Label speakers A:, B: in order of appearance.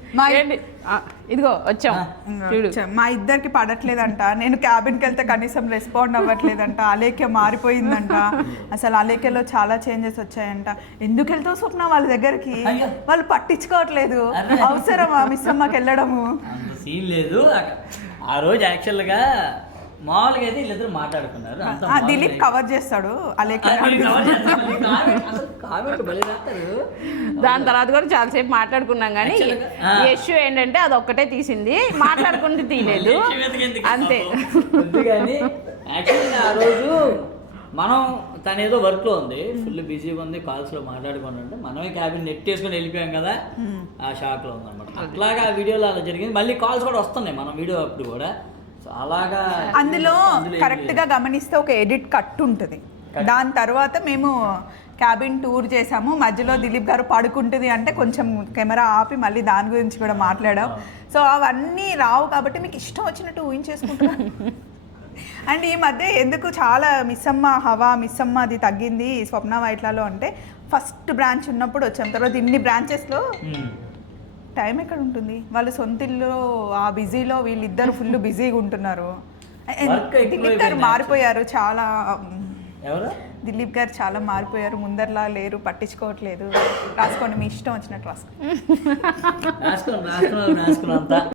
A: ఇదిగో వచ్చాం.
B: మా ఇద్దరికి పడట్లేదంట. నేను క్యాబిన్కి వెళ్తే కనీసం రెస్పాండ్ అవ్వట్లేదంట. అలేఖ్య మారిపోయిందంట. అసలు అలేఖ్యలో చాలా చేంజెస్ వచ్చాయంట. ఎందుకు వెళ్తావు స్వప్న వాళ్ళ దగ్గరికి? వాళ్ళు పట్టించుకోవట్లేదు. అవసరమా మిస్ అమ్మకి వెళ్ళడము?
C: సీన్ లేదు. ఆ రోజు యాక్చువల్గా మామూలుగా అయితే వీళ్ళిద్దరు మాట్లాడుకున్నారు.
B: దిలీప్ కవర్ చేస్తాడు అలేఖ్య.
A: దాని తర్వాత కూడా చాలాసేపు మాట్లాడుకున్నాం కానీ ఇష్యూ ఏంటంటే అది ఒక్కటే తీసింది, మాట్లాడుకుంటే తీయలేదు అంతే.
C: కానీ యాక్చువల్గా ఆ రోజు మనం తను ఏదో వర్క్లో ఉంది, ఫుల్ బిజీగా ఉంది, కాల్స్లో మాట్లాడుకుంటుంటే మనమే క్యాబిన్ నెట్ వేసుకొని వెళ్ళిపోయాం కదా, ఆ షాక్లో ఉందన్నమాట. అట్లాగా ఆ వీడియోలో అలా జరిగింది. మళ్ళీ కాల్స్ కూడా వస్తున్నాయి మనం వీడియో అప్పుడు కూడా. అలాగా
B: అందులో కరెక్ట్గా గమనిస్తే ఒక ఎడిట్ కట్ ఉంటుంది. దాని తర్వాత మేము క్యాబిన్ టూర్ చేసాము. మధ్యలో దిలీప్ గారు పడుకుంటుంది అంటే కొంచెం కెమెరా ఆపి మళ్ళీ దాని గురించి కూడా మాట్లాడాం. సో అవన్నీ రావు కాబట్టి మీకు ఇష్టం వచ్చినట్టు ఊహించేసుకుంటున్నాను. అండ్ ఈ మధ్య ఎందుకు చాలా మిస్సమ్మ హవా, మిస్సమ్మ అది తగ్గింది స్వప్న వైట్లలో అంటే ఫస్ట్ బ్రాంచ్ ఉన్నప్పుడు వచ్చాం. తర్వాత ఇన్ని బ్రాంచెస్లో టైం ఎక్కడ ఉంటుంది? వాళ్ళు సొంత ఇల్లు ఆ బిజీలో వీళ్ళిద్దరు ఫుల్ బిజీగా ఉంటున్నారు. దిలీప్ గారు మారిపోయారు చాలా. దిలీప్ గారు చాలా మారిపోయారు, ముందరలా లేరు, పట్టించుకోవట్లేదు. రాసుకోండి, మీ ఇష్టం వచ్చినట్టు రాసుకోండి.